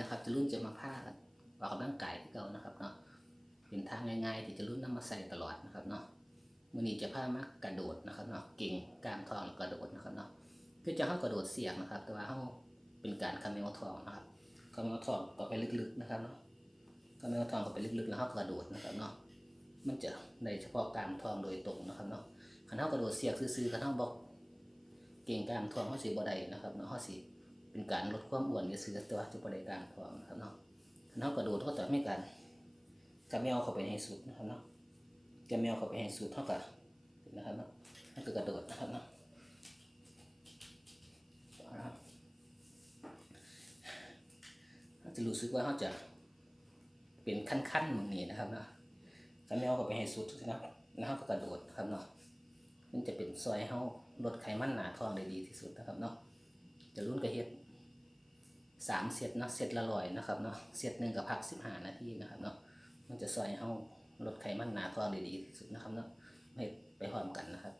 นะครับ จะรุ่นจะมาพาออกกำลังกายที่เก่านะครับเนาะเป็นทางง่ายๆ ที่จะรุ่นนำมาใส่ตลอดนะครับเนาะมือนี้จะพามากกระโดดนะครับเนาะเก่งกลามทองกระโดดนะครับเนาะคือจะเฮากระโดดเสียงนะครับ แต่ว่าเฮาเป็นการคาเมลทองนะครับคาเมลทองก็ไปลึกๆนะครับเนาะคาเมลทองก็ไปลึกๆแล้วเฮากระโดดนะครับเนาะมันจะในเฉพาะกลามท้องโดยตรงนะครับเนาะคันเฮากระโดดเสียกซื่อๆคันเฮาบอกเก่งกลามท้องเฮาสิบ่ได้นะครับเนาะเฮาสิ เป็นการลดความอ้วนซื่อๆแต่ว่าจะบริการท้องครับเนาะคันเฮากระโดดเขาก็จะมีการกระแมวเข้าไปให้สุดนะครับเนาะกระแมวเข้าไปให้สุดเท่ากับนะครับเนาะนั่นคือกระโดดนะครับเนาะจะรู้สึกว่าเขาจะเป็นขั้นๆแบบนี้นะครับเนาะกระแมวเข้าไปให้สุดนะครับแล้วเขาก็กระโดดนะครับเนาะมันจะเป็นซอยเขาลดไขมันหนาท้องได้ดีที่สุดนะครับเนาะจะรุ่นกระเฮ็ด สามเซตเนาะเซตละลอยนะครับเนาะเซตหนึ่งกับพักสิบห้านาทีนะครับเนาะมันจะซอยเอาลดไขมันหนาทองได้ดีที่สุดนะครับเนาะให้ไปพร้อมกันนะครับ